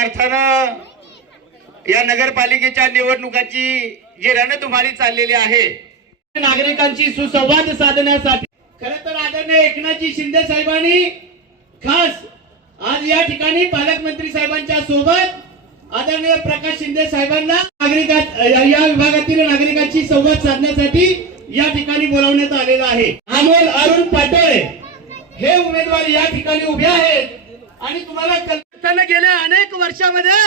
अर्थानं या नगरपालिकेच्या निवडणुकाची जी रणधुमाळी चाललेली आहे, नागरिकांची सुसंवाद साधण्यासाठी खरं तर आदरणीय एकनाथजी शिंदे साहेबांनी खास आज या ठिकाणी पालकमंत्री साहेबांच्या सोबत आदरणीय प्रकाश शिंदे साहेबांना या विभागातील नागरिकांची संवाद साधण्यासाठी या ठिकाणी बोलावण्यात आलेलं आहे। अमोल अरुण पाटोळे हे उमेदवार या ठिकाणी उभे आहेत आणि तुम्हाला कल्पना गेल्या अनेक वर्षामध्ये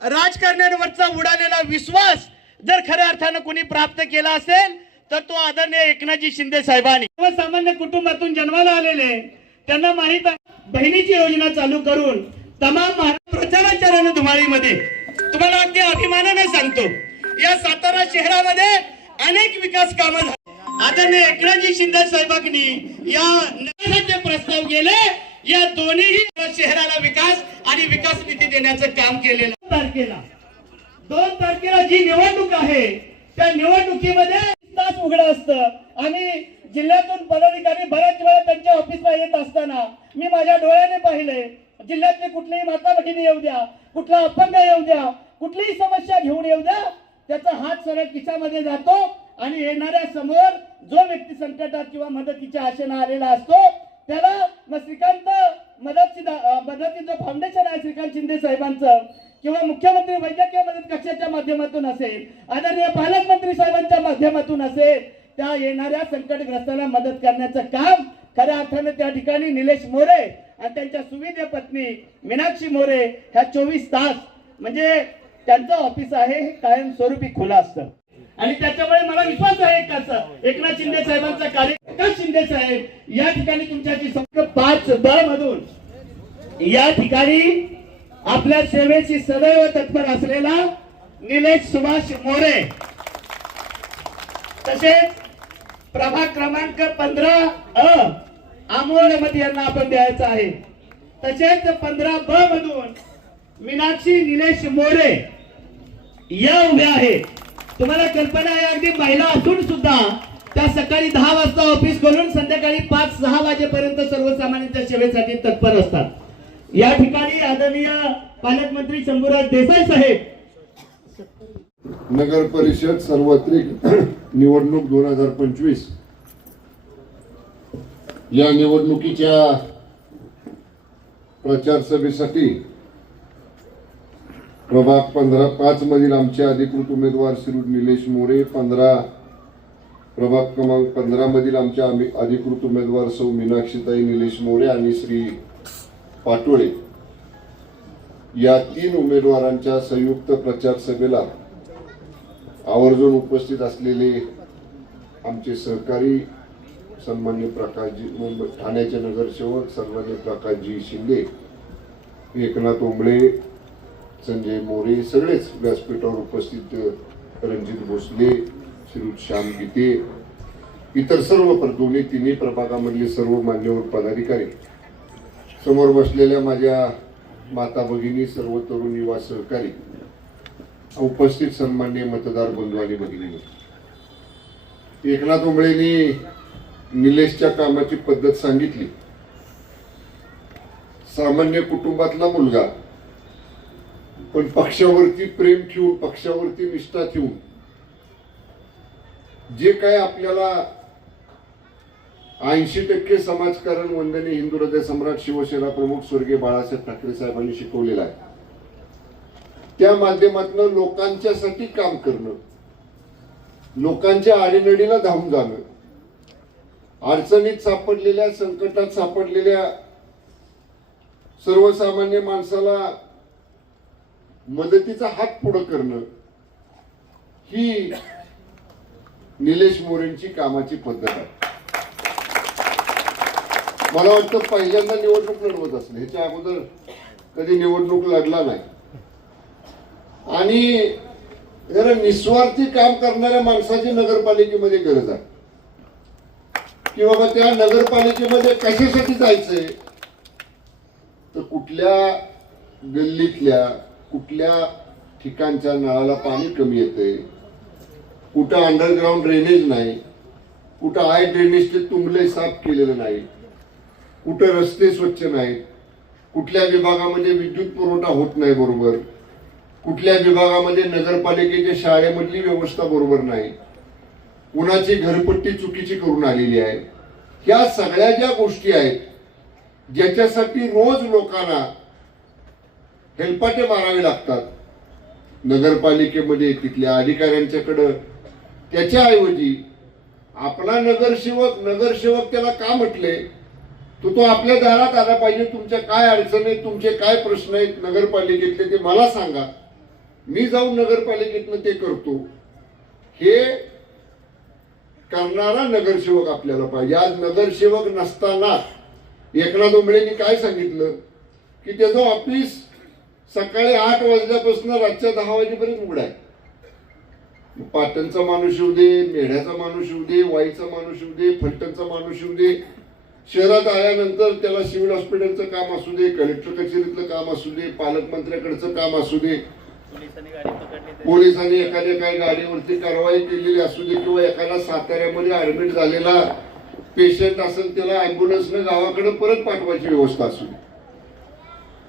राजकारण्यांवरचा उडालेला विश्वास जर खऱ्या अर्थानं कोणी प्राप्त केला असेल तर तो आदरणीय एकनाथजी शिंदे साहेबांनी। सामान्य कुटुंबातून जन्माला आलेले त्यांना माहित बहिणीची योजना चालू करून तमाम प्रचाराच्या रणधुमाळीमध्ये तुम्हाला अगदी अभिमानाने सांगतो या सातारा शहरामध्ये अनेक विकास कामं झाली। आदरणीय एकनाथजी शिंदे साहेबांनी या नगराचे प्रस्ताव गेले, या दोन्ही शहराला विकास आणि विकास निधी देण्याचं काम केलेलं। 2 तारखेला जी निवडणूक आहे त्या निवडणुकीमध्ये तास उघडं असतं आणि जिल्ह्यातून पदाधिकारी बऱ्याच वेळा त्यांच्या ऑफिसला येत असताना मी माझ्या डोळ्याने पाहिले जिल्ह्यातले कुठलीही माता भगिनी येऊ द्या, कुठला अपंग येऊ द्या, कुठलीही समस्या घेऊन येऊ द्या, त्याचा हात सरळ खिशामध्ये जातो आणि येणाऱ्या समोर जो व्यक्ती संकटात किंवा मदतीच्या आशेने आलेला असतो त्याला श्रीकांत मदती जो फाउंडेशन आहे श्रीकांत शिंदे साहेबांचं किंवा मुख्यमंत्री वैद्यकीय मदत कक्षाच्या माध्यमातून असेल, आदरणीय पालकमंत्री साहेबांच्या माध्यमातून असेल, त्या येणाऱ्या संकटग्रस्तांना मदत करण्याचं काम खऱ्या अर्थाने त्या ठिकाणी निलेश मोरे आणि त्यांच्या सुविद्य पत्नी मीनाक्षी मोरे ह्या 24 तास म्हणजे त्यांचं ऑफिस आहे हे कायमस्वरूपी खुलं असतं आणि त्याच्यामुळे मला विश्वास आहे कसं एकनाथ शिंदे साहेबांचा प्रकाश शिंदे साहेब या ठिकाणी तुमच्याची संख्या 5 मधून या ठिकाणी आपल्या सेवेची सदैव तत्पर असलेला निलेश सुभाष मोरे, तसेच प्रभाग क्रमांक 15 अमोल मत यांना आपण द्यायचं आहे, तसेच 15 मधून मीनाक्षी निलेश मोरे या उभ्या आहेत। तुम्हाला कल्पना आहे अगदी महिला असून सुद्धा त्या सकाळी 10 वाजता ऑफिस खोलून संध्याकाळी 5-6 वाजेपर्यंत सर्वसामान्यांच्या सेवेसाठी तत्पर असतात। या ठिकाणी आदरणीय पालकमंत्री शंभूराज देसाई साहेब, नगर परिषद सार्वत्रिक निवडणूक 2025 या निवडणुकीच्या प्रचार सभेसाठी प्रभाग 5 मधील आमचे अधिकृत उमेदवार श्री निलेश मोरे, प्रभाग क्रमांक 15 मधील आमच्या अधिकृत उमेदवार सौ मीनाक्षीताई निलेश मोरे आणि श्री पाटोळे या 3 उमेदवारांच्या संयुक्त प्रचार सभेला आवर्जून उपस्थित असलेले आमचे सहकारी सन्मान्य प्रकाशजी, ठाण्याचे नगरसेवक सन्मान्य प्रकाशजी शिंदे, एकनाथ ओंबळे, संजय मोरे, सगळेच व्यासपीठावर उपस्थित रणजित भोसले, श्री श्याम गीते, इतर सर्व दोन्ही तिन्ही प्रभागामधले सर्व मान्यवर पदाधिकारी, समोर बसलेल्या माझ्या माता भगिनी, सर्व तरुण युवा सहकारी, उपस्थित सन्मान्य मतदार बंधू आणि भगिनी, एकनाथ ओंबळेंनी निलेशच्या कामाची पद्धत सांगितली। सामान्य कुटुंबातला मुलगा पण पक्षावरती प्रेम ठेवून, पक्षावरती निष्ठा ठेवून जे काय आपल्याला 80% समाजकारण वंदनीय हिंदू हृदय सम्राट शिवसेना प्रमुख स्वर्गीय बाळासाहेब ठाकरे साहेबांनी शिकवलेला आहे, त्या माध्यमातून लोकांच्यासाठी काम करणं, लोकांच्या आडीनडीला धावून जाणं, अडचणीत सापडलेल्या, संकटात सापडलेल्या सर्वसामान्य माणसाला मदतीचा हात पुढे करणं, ही निलेश मोरेंची कामाची पद्धत आहे। मला वाटतं पहिल्यांदा निवडणूक लढवत असले, ह्याच्या अगोदर कधी निवडणूक लढला नाही आणि जरा निस्वार्थी काम करणाऱ्या माणसाची नगरपालिकेमध्ये गरज आहे की बाबा त्या नगरपालिकेमध्ये कशासाठी जायचंय, तर कुठल्या गल्लीतल्या कुठल्या ठिकाणच्या नळाला पाणी कमी येतंय, कुठं अंडरग्राऊंड ड्रेनेज नाही, कुठं आहे ड्रेनेजचे तुंबले साफ केलेले नाही, कुठं रस्ते स्वच्छ नाहीत, कुठल्या विभागामध्ये विद्युत पुरवठा होत नाही बरोबर, कुठल्या विभागामध्ये नगरपालिकेच्या शाळेमधली व्यवस्था बरोबर नाही, कुणाची घरपट्टी चुकीची करून आलेली आहे. ह्या सगळ्या ज्या गोष्टी आहेत ज्याच्यासाठी रोज लोकांना हेलपाटे मारावे लागतात नगरपालिकेमध्ये तिथल्या अधिकाऱ्यांच्याकडं, त्याच्याऐवजी आपला नगरसेवक त्याला का म्हटले, तो आपल्या दारात आला पाहिजे. तुमच्या काय अडचणी आहेत, तुमचे काय प्रश्न आहेत नगरपालिकेतले ते मला सांगा, मी जाऊन नगरपालिकेतनं ते करतो. हे करणारा नगरसेवक आपल्याला पाहिजे. आज नगरसेवक नसताना एकनाथ उंबळेंनी काय सांगितलं की त्याचं ऑफिस सकाळी 8 वाजल्यापासून रातच्या 10 वाजेपर्यंत उघडा आहे. पाटणचा माणूस येऊ दे, मेढ्याचा माणूस येऊ दे, वाईचा माणूस येऊ दे, फलटणचा माणूस येऊ दे, शहरात आल्यानंतर त्याला सिव्हिल हॉस्पिटलचं काम असू दे, कलेक्टर कचेरीतलं काम असू दे, पालकमंत्र्याकडचं काम असू दे, पोलिसांनी एखाद्या काही गाडीवरती कारवाई केलेली असू दे, किंवा एखादा साताऱ्यामध्ये ऍडमिट झालेला पेशंट असेल त्याला अँब्युलन्सनं गावाकडे परत पाठवायची व्यवस्था असू दे.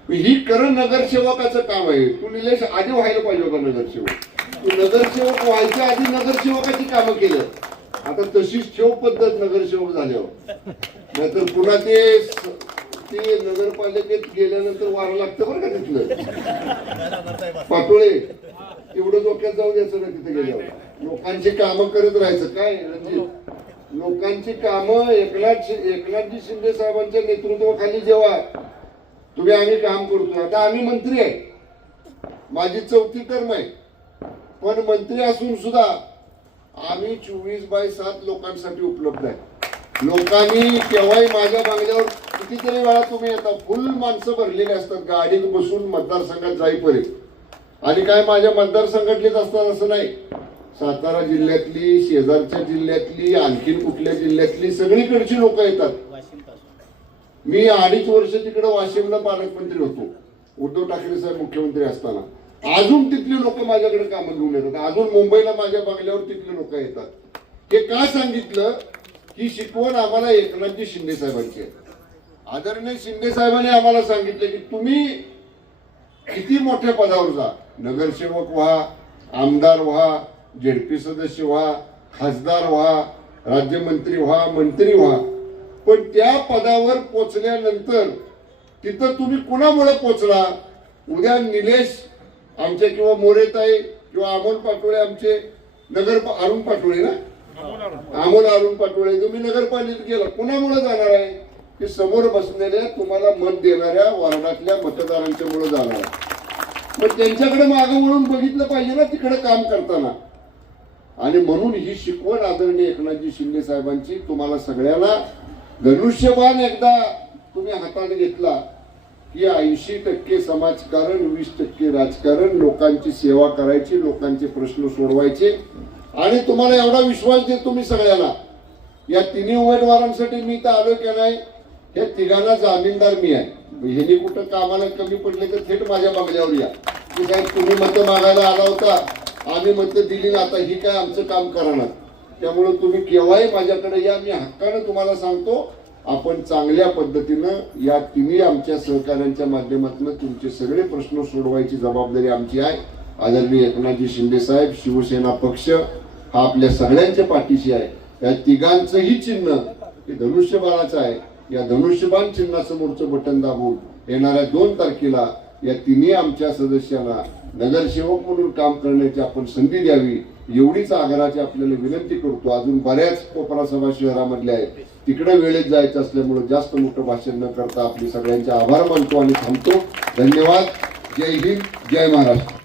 ही खरं नगरसेवकाचं काम आहे. तू निलेश आधी व्हायला पाहिजे होता नगरसेवक. तू नगरसेवक व्हायच्या आधी नगरसेवकाची कामं केलं. आता तशीच ठेव पद्धत नगरसेवक झाल्यावर, नाहीतर पुन्हा ते नगरपालिकेत गेल्यानंतर वारं लागतं बरं का तिथलं. पाटोळे एवढं डोक्यात जाऊ द्यायचं ना तिथे गेल्यावर. लोकांची कामं करत राहायचं. काय रणजित, लोकांची कामं एकनाथजी शिंदे साहेबांच्या नेतृत्वाखाली जेव्हा आम्ही काम करतो. आता आम्ही मंत्री आहे, माझी 4थी टर्म आहे, पण मंत्री असून सुद्धा आम्ही 24/7 लोकांसाठी उपलब्ध आहे. लोकांनी केव्हाही माझ्या बंगल्यावर कितीतरी वेळा तुम्ही येता, फुल माणसं भरलेली असतात गाडीत बसून मतदारसंघात जाईपर्यंत. आणि काय माझ्या मतदारसंघातलीच असतात असं नाही, सातारा जिल्ह्यातली, शेजारच्या जिल्ह्यातली, आणखीन कुठल्या जिल्ह्यातली सगळीकडची लोक येतात. मी 2.5 वर्ष तिकडे वाशिमला पालकमंत्री होतो, उद्धव ठाकरे साहेब मुख्यमंत्री असताना. अजून तिथली लोक माझ्याकडे कामं घेऊन येतात. अजून मुंबईला माझ्या बंगल्यावर तिथले लोक येतात. हे का सांगितलं की शिकवण आम्हाला एकनाथजी शिंदे साहेबांची आहे. आदरणीय शिंदे साहेबांनी आम्हाला सांगितलं की तुम्ही किती मोठ्या पदावर जा, नगरसेवक व्हा, आमदार व्हा, जेडपी सदस्य व्हा, खासदार व्हा, राज्यमंत्री व्हा, मंत्री व्हा, पण त्या पदावर पोचल्यानंतर तिथं तुम्ही कुणामुळे पोचला. उद्या निलेश आमचे किंवा मोरेताई किंवा अमोल पाटोळे आमचे अरुण पाटोळे ना, अरुण पाटोळे तुम्ही नगरपालिकेत गेला, कुणामुळे जाणार आहे की समोर बसलेल्या तुम्हाला मत देणाऱ्या वार्डातल्या मतदारांच्या मुळे जाणार आहे. पण त्यांच्याकडे मागं वळून बघितलं पाहिजे ना तिकडे काम करताना. आणि म्हणून ही शिकवण आदरणीय एकनाथजी शिंदे साहेबांची तुम्हाला सगळ्यांना धनुष्यबाण एकदा तुम्ही हातात घेतला की 80% समाजकारण, 20% राजकारण, लोकांची सेवा करायची, लोकांचे प्रश्न सोडवायचे. आणि तुम्हाला एवढा विश्वास देतो मी सगळ्यांना, या 3 उमेदवारांसाठी मी तर आलो की नाही, हे 3घांना जामीनदार मी आहे. ह्यांनी कुठं कामाला कमी पडले तर थेट माझ्या बंगल्यावर या की साहेब तुम्ही मतं मागायला आला होता, आम्ही मतं दिली ना, आता ही काय आमचं काम करणार. त्यामुळे तुम्ही केव्हाही माझ्याकडे या, मी हक्कानं तुम्हाला सांगतो. आपण चांगल्या पद्धतीनं या 3 आमच्या सहकार्यांच्या माध्यमातून तुमचे सगळे प्रश्न सोडवायची जबाबदारी आमची आहे. आदरणीय एकनाथजी शिंदे साहेब, शिवसेना पक्ष हा आपल्या सगळ्यांच्या पाठीशी आहे. या 3घांचंही चिन्ह हे धनुष्यबाणाचं आहे. या धनुष्यबाण चिन्हासमोरचं बटन दाबून येणाऱ्या 2 तारखेला या 3 आमच्या सदस्यांना नगरसेवक म्हणून काम करण्याची आपण संधी द्यावी, एवढीच आग्रहाची आपल्याला विनंती करतो. अजून बऱ्याच कोपरा सभा शहरामधल्या आहेत, तिकडे वेळेत जायचं असल्यामुळे जास्त मोठं भाषण न करता आपले सगळ्यांचे आभार मानतो आणि थांबतो. धन्यवाद. जय हिंद, जय महाराष्ट्र.